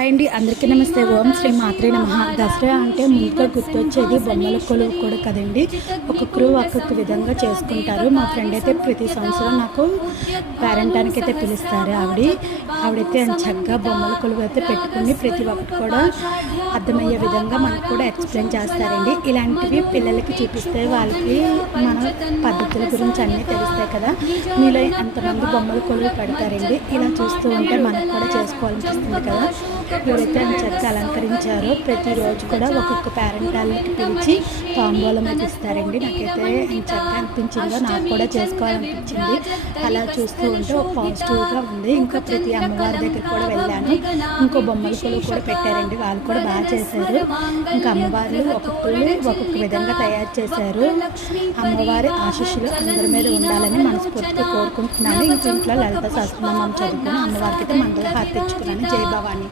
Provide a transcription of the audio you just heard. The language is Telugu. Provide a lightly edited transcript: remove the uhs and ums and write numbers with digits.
హాయ్ అండి, అందరికీ నమస్తే. ఓం శ్రీ మాత్రే నమః. దసరా అంటే ముందుగా గుర్తొచ్చేది బొమ్మల కొలువు కూడా కదండి. ఒక్కొక్కరు ఒక్కొక్క విధంగా చేసుకుంటారు. మా ఫ్రెండ్ అయితే ప్రతి సంవత్సరం నాకు పేరెంటానికి అయితే పిలుస్తారు. ఆవిడైతే చక్కగా బొమ్మల కొలువు అయితే పెట్టుకుని ప్రతి ఒక్కటి కూడా అర్థమయ్యే విధంగా మనకు కూడా ఎక్స్ప్లెయిన్ చేస్తారండి. ఇలాంటివి పిల్లలకి చూపిస్తే వాళ్ళకి మన పద్ధతుల గురించి అన్నీ తెలుస్తాయి కదా. మీలో ఎంతమంది బొమ్మల కొలువు పెడతారండి? ఇలా చూస్తూ ఉంటే మనకు కూడా చేసుకోవాలనిపిస్తుంది కదా. ఎవరైతే చక్కగా అలంకరించారో ప్రతిరోజు కూడా ఒక్కొక్క పేరెంటాలకి పిలిచి తాంబూలం అయితే ఇస్తారండి. నాకైతే చక్కగా అనిపించిందో నాకు కూడా చేసుకోవాలనిపించింది. అలా చూస్తూ ఉంటే ఒక పాజిటివ్గా ఉంది. ఇంకా ప్రతి అమ్మవారి దగ్గర కూడా వెళ్ళాను. ఇంకో బొమ్మల కొలువు కూడా పెట్టారండి. వాళ్ళు కూడా బాగా చేశారు. ఇంకా అమ్మవారు ఒక్కొక్కరు ఒక్కొక్క విధంగా తయారు చేశారు. అమ్మవారి ఆశీస్సులు అందరి మీద ఉండాలని మనస్ఫూర్తిగా కోరుకుంటున్నాను. ఇంట్లో లలిత సహస్రనామం చదువుకుని అమ్మవారికి అయితే మంగళ హారతి ఇచ్చుకున్నాను. జై భవాని.